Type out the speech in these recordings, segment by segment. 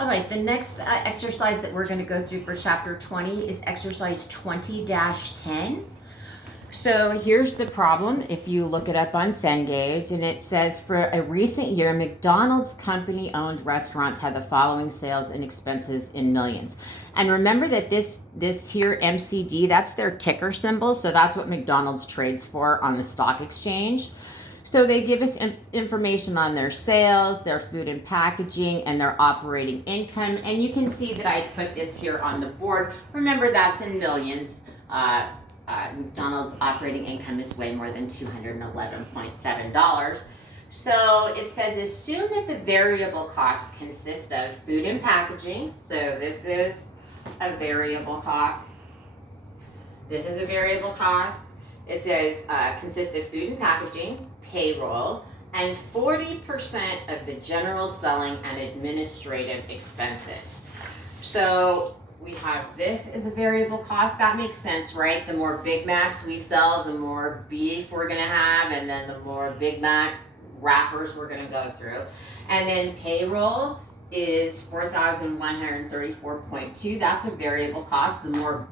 All right, the next exercise that we're going to go through for chapter 20 is exercise 20-10. So here's the problem. If you look it up on Cengage, and it says for a recent year, McDonald's company-owned restaurants had the following sales and expenses in millions. And remember that this here MCD, that's their ticker symbol. So that's what McDonald's trades for on the stock exchange. So they give us information on their sales, their food and packaging, and their operating income. And you can see that I put this here on the board. Remember, that's in millions. McDonald's operating income is way more than $211.7. So it says, assume that the variable costs consist of food and packaging. So this is a variable cost. This is a variable cost. It says consists of food and packaging, payroll, and 40% of the general selling and administrative expenses. So we have this as a variable cost. That makes sense, right? The more Big Macs we sell, the more beef we're gonna have, and then the more Big Mac wrappers we're gonna go through. And then payroll is 4,134.2. That's a variable cost. The more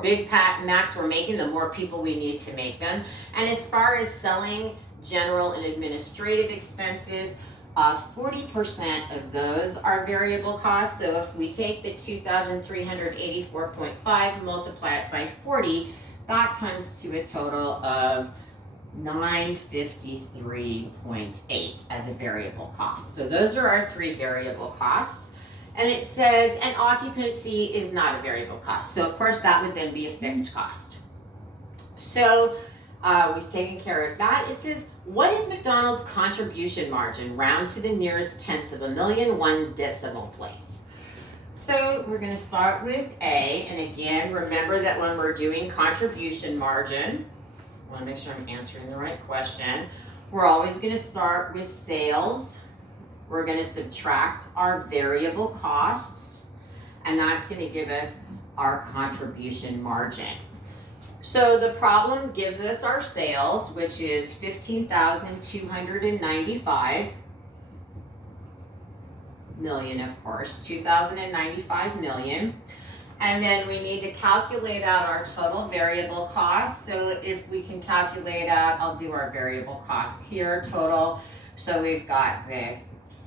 Big Macs we're making, the more people we need to make them. And as far as selling general and administrative expenses, 40% of those are variable costs. So if we take the 2,384.5, multiply it by 40, that comes to a total of 953.8 as a variable cost. So those are our three variable costs. And it says, and occupancy is not a variable cost. So of course that would then be a fixed cost. So we've taken care of that. It says, what is McDonald's contribution margin? Round to the nearest tenth of a million, one decimal place. So we're going to start with A. And again, remember that when we're doing contribution margin, I want to make sure I'm answering the right question. We're always going to start with sales. We're going to subtract our variable costs, and that's going to give us our contribution margin. So the problem gives us our sales, which is 15,295 million, of course, 2,095 million. And then we need to calculate out our total variable costs. So if we can calculate out, I'll do our variable costs here, total. So we've got the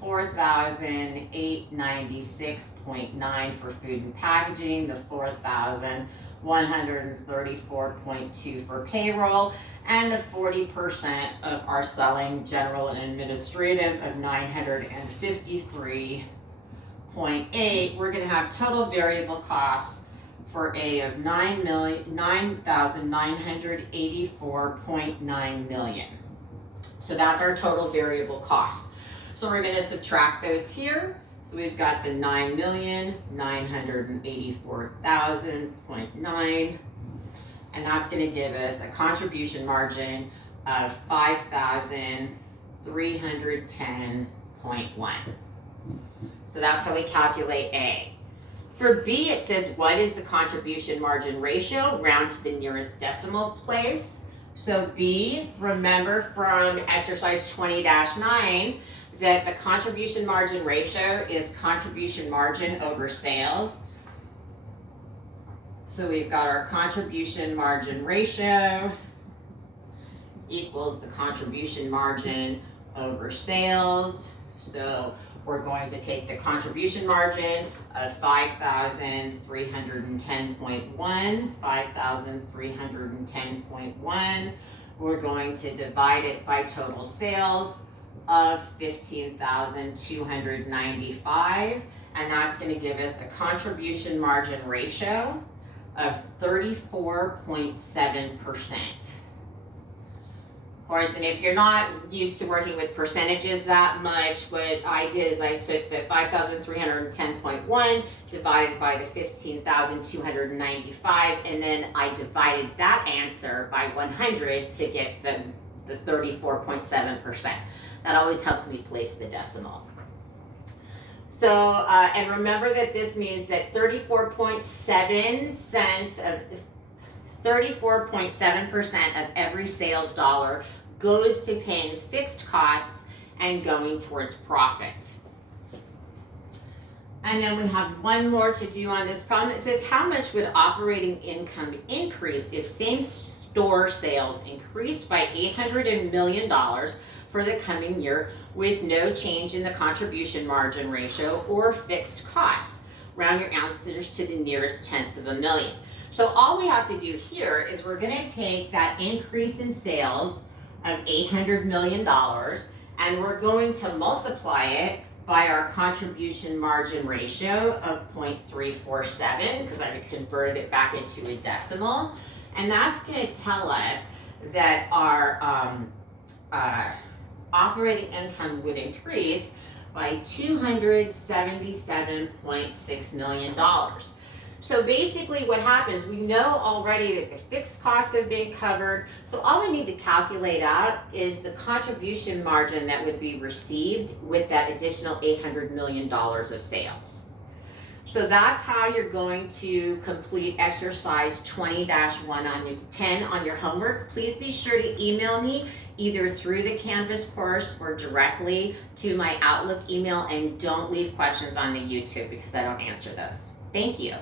4,896.9 for food and packaging, the 4,134.2 for payroll, and the 40% of our selling general and administrative of 953.8. We're going to have total variable costs for A of 9,984.9 million. So that's our total variable cost. So we're going to subtract those here. So we've got the 9,984,000.9, and that's going to give us a contribution margin of 5,310.1. So that's how we calculate A. For B, it says, what is the contribution margin ratio? Round to the nearest decimal place. So B, remember from exercise 20-9, that the contribution margin ratio is contribution margin over sales. So we've got our contribution margin ratio equals the contribution margin over sales. So we're going to take the contribution margin of 5,310.1, 5,310.1. We're going to divide it by total sales of 15,295, and that's going to give us a contribution margin ratio of 34.7%. Of course, and if you're not used to working with percentages that much, what I did is I took the 5,310.1 divided by the 15,295, and then I divided that answer by 100 to get the 34.7%. That always helps me place the decimal. So, and remember that this means that 34.7% of every sales dollar goes to paying fixed costs and going towards profit. And then we have one more to do on this problem. It says, how much would operating income increase if same-store sales increased by $800 million for the coming year with no change in the contribution margin ratio or fixed costs? Round your answers to the nearest tenth of a million. So all we have to do here is we're going to take that increase in sales of $800 million and we're going to multiply it by our contribution margin ratio of 0.347, because I converted it back into a decimal. And that's going to tell us that our operating income would increase by $277.6 million. So basically what happens, we know already that the fixed costs have been covered, so all we need to calculate out is the contribution margin that would be received with that additional $800 million of sales. So that's how you're going to complete exercise 20-1 on 10 on your homework. Please be sure to email me either through the Canvas course or directly to my Outlook email, and don't leave questions on the YouTube because I don't answer those. Thank you.